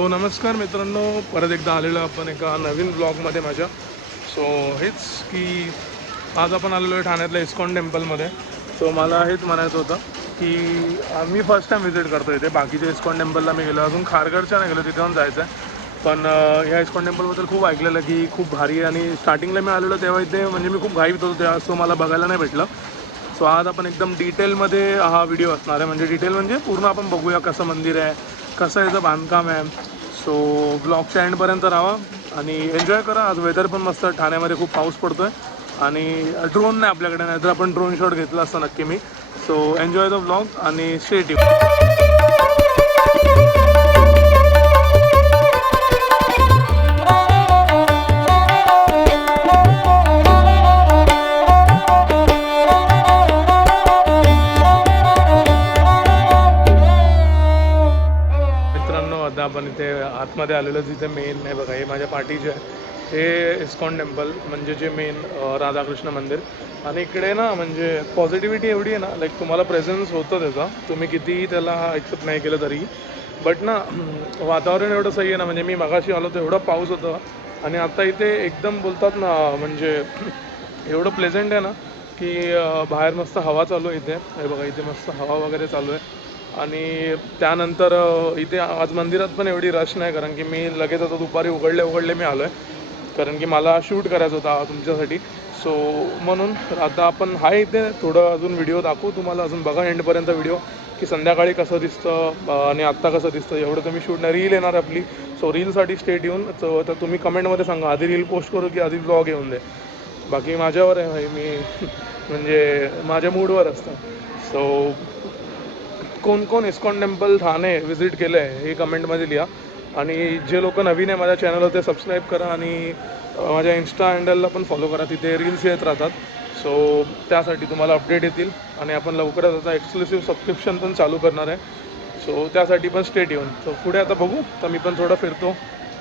हो नमस्कार मित्रांनो, परत एकदा आलेलो आपण एका नवीन ब्लॉगमध्ये माझ्या. सो हेच की आज आपण आलेलो आहे ठाण्यातल्या इस्कॉन टेम्पलमध्ये. सो मला हेच म्हणायचं होतं की मी फर्स्ट टाईम व्हिजिट करतो इथे. बाकीच्या इस्कॉन टेम्पलला मी गेलो, अजून खारघरच्या नाही गेलो, तिथे जाऊन जायचं आहे. पण ह्या इस्कॉन टेम्पलबद्दल खूप ऐकलेलं की खूप भारी आहे. आणि स्टार्टिंगला मी आलेलो तेव्हा इथे म्हणजे मी खूप घाईत होतो तेव्हा, सो मला बघायला नाही भेटलं. सो आज आपण एकदम डिटेलमध्ये हा व्हिडिओ असणार आहे. म्हणजे डिटेल म्हणजे पूर्ण आपण बघूया कसं मंदिर आहे, कसं याचं बांधकाम आहे. सो ब्लॉगच्या एंडपर्यंत राहा आणि एन्जॉय करा. आज वेदर पण मस्त, ठाण्यामध्ये खूप पाऊस पडतो आहे आणि ड्रोन नाही आपल्याकडे, नाहीतर आपण ड्रोन शॉट घेतला असता नक्की मी. सो एन्जॉय द ब्लॉग आणि स्टे ट्यून्ड. आता आपण इथे आतमध्ये आलेलो, जिथे मेन आहे बघा, हे माझ्या पाठीचे आहे, हे इस्कॉन टेम्पल म्हणजे जे मेन राधाकृष्ण मंदिर. आणि इकडे ना म्हणजे पॉझिटिव्हिटी एवढी आहे ना, लाईक तुम्हाला प्रेझेन्स होतं त्याचा, तुम्ही कितीही त्याला ॲक्सेप्ट नाही केलं तरी. बट ना वातावरण एवढं सही आहे ना, म्हणजे मी मगाशी आलो तर एवढा पाऊस होता आणि आता इथे एकदम बोलतात ना म्हणजे एवढं प्लेझंट आहे ना की बाहेर मस्त हवा चालू आहे. इथे हे बघा, इथे मस्त हवा वगैरे चालू आहे. आणि त्यानंतर इथे आज मंदिरात पण एवढी रश नाही, कारण की मी लगेच आता दुपारी उघडले मी आलो आहे, कारण की मला शूट करायचं होता तुमच्यासाठी. सो म्हणून आता आपण आहे इथे, थोडं अजून व्हिडिओ दाखवू तुम्हाला, अजून बघा एंडपर्यंत व्हिडिओ की संध्याकाळी कसं दिसतं आणि आत्ता कसं दिसतं. एवढं तुम्ही शूट नाही, रील येणार आपली. सो रीलसाठी स्टेट येऊन तर तुम्ही कमेंटमध्ये सांगा आधी रील पोस्ट करू की आधी ब्लॉग येऊन दे. बाकी माझ्यावर आहे भाई, मी म्हणजे माझ्या मूडवर असतं. सो कोण कोण इस्कॉन टेम्पल ठाणे व्हिजिट केलं आहे हे कमेंटमध्ये लिहा. आणि जे लोक नवीन आहे माझ्या चॅनलवर ते सबस्क्राईब करा आणि माझ्या इन्स्टा हँडलला पण फॉलो करा, तिथे रील्स येत राहतात. सो त्यासाठी तुम्हाला अपडेट येतील. आणि आपण लवकरच आता एक्सक्लुसिव्ह सबस्क्रिप्शन पण चालू करणार आहे. सो त्यासाठी पण स्टेट येऊन. सो पुढे आता बघू, तर मी पण थोडं फिरतो,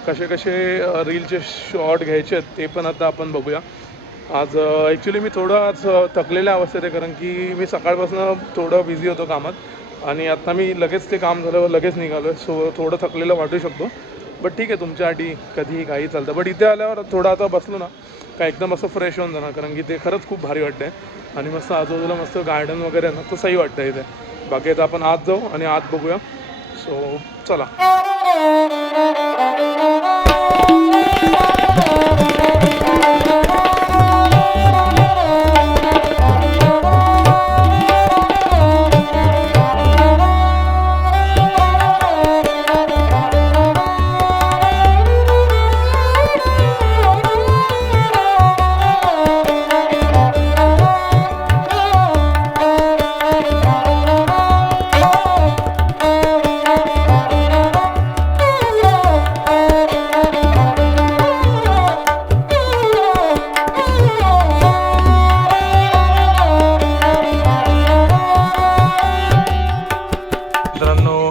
कसे कसे रीलचे शॉट घ्यायचे आहेत ते पण आता आपण बघूया. आज ॲक्च्युली मी थोडं आज थकलेल्या अवस्थेत आहे, कारण की मी सकाळपासून थोडं बिझी होतो कामात आणि आता मी लगेच ते काम झाल्यावर लगेच निघालो आहे. सो थोडं थकलेलं वाटू शकतो, बट ठीक आहे, तुमच्यासाठी कधीही काही चालतं. बट इथे आल्यावर थोडं आता बसलो ना का एकदम असं फ्रेश होऊन जाणार, कारण की ते खरंच खूप भारी वाटतं आहे. आणि मस्त आजूबाजूला मस्त गार्डन वगैरे आहे ना, तर सही वाटतं इथे. बाकी आता आपण आत जाऊ आणि आत बघूया. सो चला.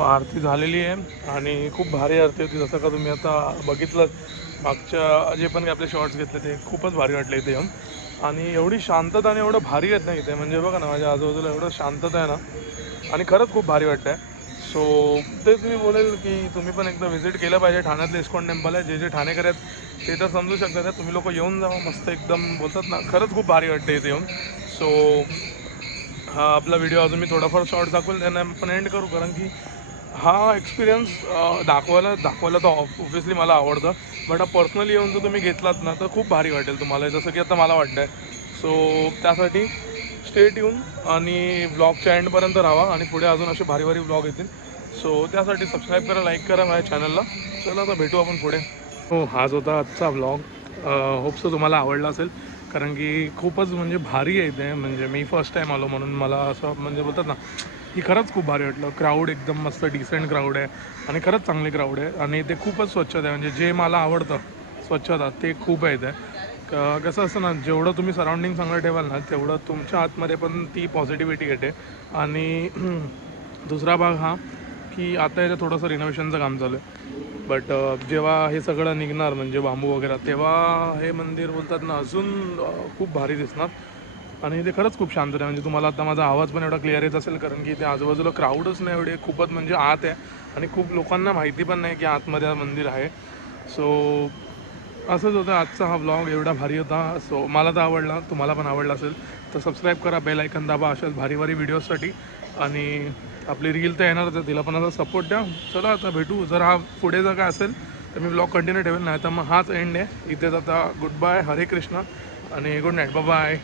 आरती झालेली आहे आणि खूप भारी आरती होती, जसं का तुम्ही आता बघितलं. मागच्या जे पण आपले शॉर्ट्स घेतले ते खूपच भारी वाटले इथे येऊन. आणि एवढी शांतता आणि एवढं भारी येत नाही इथे, म्हणजे बघा ना माझ्या आजूबाजूला एवढं शांतता आहे ना, आणि खरंच खूप भारी वाटतं आहे. सो ते तुम्ही बोलेल की तुम्ही पण एकदा व्हिजिट केलं पाहिजे. ठाण्यातलं इस्कॉन टेम्पल आहे, जे जे ठाणेकर आहेत ते तर समजू शकतात. तुम्ही लोक येऊन जावा, मस्त एकदम बोलतात ना, खरंच खूप भारी वाटतं इथे येऊन. सो हा आपला व्हिडिओ अजून मी थोडाफार शॉर्ट दाखवेल, त्यांना पण एंड करू, कारण की हा एक्सपिरियन्स दाखवायला तर ऑब्व्हियसली मला आवडतं. बट हा पर्सनली येऊन जर तुम्ही घेतलात ना तर खूप भारी वाटेल तुम्हाला, जसं की आता मला वाटतं आहे. सो त्यासाठी स्टेट येऊन आणि ब्लॉगच्या एंडपर्यंत राहा आणि पुढे अजून असे भारी भारी ब्लॉग येतील. सो त्यासाठी सबस्क्राईब करा, लाईक करा माझ्या चॅनलला. चला आता भेटू आपण पुढे. हो, हाच होता आजचा ब्लॉग. होप्सो तुम्हाला आवडला असेल, कारण की खूपच म्हणजे भारी आहे इथे. म्हणजे मी फर्स्ट टाईम आलो म्हणून मला असं म्हणजे बोलतात ना की खरंच खूप भारी वाटलं. क्राऊड एकदम मस्त डिसेंट क्राऊड आहे आणि खरंच चांगली क्राऊड आहे. आणि ते खूपच स्वच्छता आहे, म्हणजे जे मला आवडतं स्वच्छता ते खूप आहे इथे. कसं असतं ना, जेवढं तुम्ही सराउंडिंग चांगलं ठेवाल ना तेवढं तुमच्या आतमध्ये पण ती पॉझिटिव्हिटी येते. आणि दुसरा भाग हा की आता इथे थोडंसं रिनोव्हेशनचं काम चालू आहे. बट जेव्हा हे सगळं निघणार म्हणजे बांबू वगैरे, तेव्हा हे मंदिर बोलतात ना अजून खूप भारी दिसणार. आणि इथे खरंच खूप शांत आहे. म्हणजे तुम्हाला आता माझा आवाज पण एवढा क्लिअर येत असेल कारण की इथे आजूबाजूला क्राऊडच नाही एवढे, खूपच म्हणजे आत आहे आणि खूप लोकांना माहिती पण नाही की आतमध्ये मंदिर आहे. सो असंच होतं आजचा हा व्लॉग, एवढा भारी होता. सो मला तर आवडला, तुम्हाला पण आवडला असेल तर सबस्क्राईब करा, बेल आयकन दाबा अशाच भारी भारी व्हिडिओजसाठी. आणि आपली रील तर येणारच आहे, तिला पण आता सपोर्ट द्या. चला आता भेटू, जर हा पुढे जर काय असेल तर मी व्लॉग कंटिन्यू ठेवेल, नाही तर मग हाच एंड आहे. इथेच आता गुड बाय, हरे कृष्ण आणि गुड नाईट, बाय.